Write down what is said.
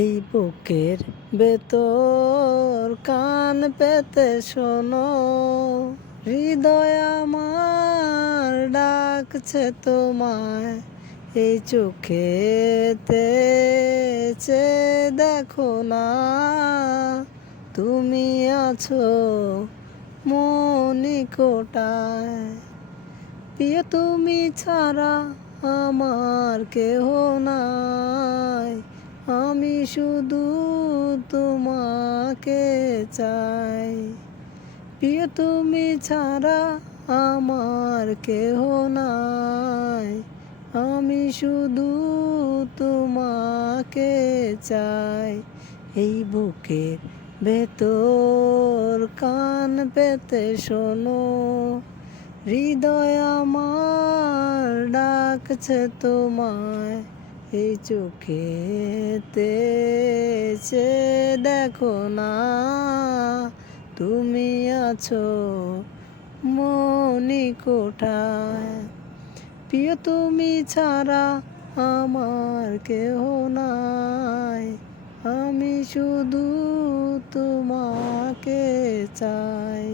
এই বুকের ভেতর কান পেতে শোনো, হৃদয় আমার ডাকছে তোমায়। এই চোখেতে চেয়ে দেখো না, তুমি আছো মনিকোটায়। প্রিয় তুমি ছাড়া আমার কেহ নাই, আমি শুধু তোমাকে চাই। প্রিয় তুমি ছাড়া আমার কেহ নাই, আমি শুধু তোমাকে চাই। এই বুকের ভেতর কান পেতে শোনো, হৃদয় আমার ডাকছে তোমায়। এই চোখেতে চেয়ে দেখো না, তুমি আছো মনিকোঠায়। প্রিয় তুমি ছাড়া আমার কেহ নাই, আমি শুধু তোমাকে চাই।